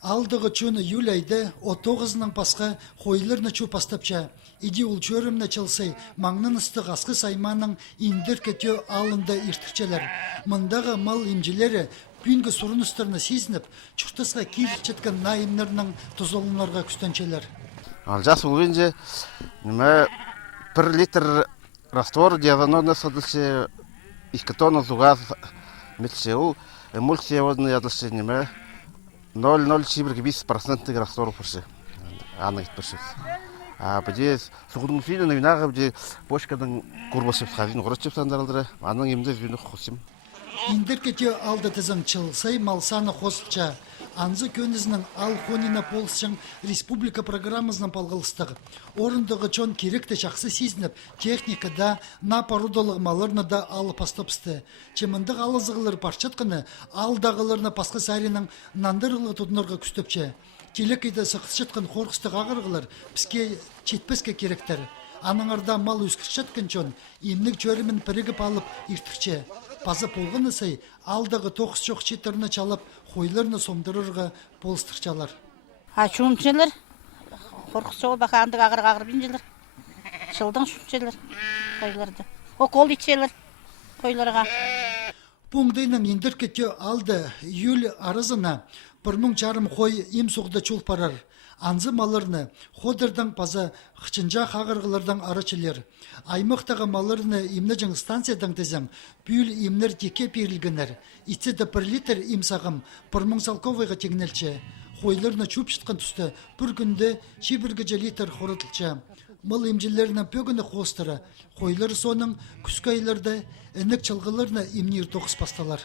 Алдағы чуны июль айда 19-нан пасқа хойларны чу пастапча. Иди ул чөрімні чылсай, маңнын ыстық асқы сайманың индір кетеу алында иртікчелер. Мындағы мал имжилері бүйінгі сұрыныстарны сезініп, чүқтысқа кейлік четкен найымнарының тұзолынларға күстенчелер. Жас улынже, 1 литр раствор диазонорны садылшы, 2 тонна зугаз метше ул, эмульсия водны ядылшы 0,05% раствор пыршы. Аны итпыршы. Бде сугудың сүйді навинағы бде бошканың курбасы схазин ғырычып сандарылдыры. Аның емді зүйіні құсым. Индір кете алды тізің чылсай малсаны қосылча. Анзы көнізінің ал хонина полсчың республика программызның палғылыстығы. Орындығы чон керекті жақсы сезініп, техникада, на породолығы маларны да алып астапсты. Чеміндік алызығылыр парчатканы, алдағыларны пасқы сарының нандырылығы тұдынырға күстіпче. Телекейді сықсчатқан қорқыстық ағырғылар бізге четпеске керектер. Аныңарда мал өскіршаткін чон, емнік жөрімін пірігіп алып иртікче. Пазып олғыны сай, алдағы тоқыс жоқ четіріні чалып, қойларны сомдырырға болыстықчалар. Чумчелер, қорқыс жоғы бақандық ағыр бинжелер, шылдың шумчелер қойларды. Окол итчелер қойларға. Пуңдайның ендір кете алды июль арызына 1 жарым қой ем соғды чул парар. Анзы маларны ходырдан паза хчынжа хағырғылардан арычылер. Аймақтағы маларны имны жаң станциядан тезем бүйіл имнер теке перілгінер. Итседі 1 литр им сағым 1000 салковайға тегнелче. Хойларны чуп шытқан түсті бір күнде шибіргіже литр хорытылча. Мал имжилерінің пөгіні қостыры. Хойлар соның күскайларды әнік чылғыларны имнер тоқыс пасталар.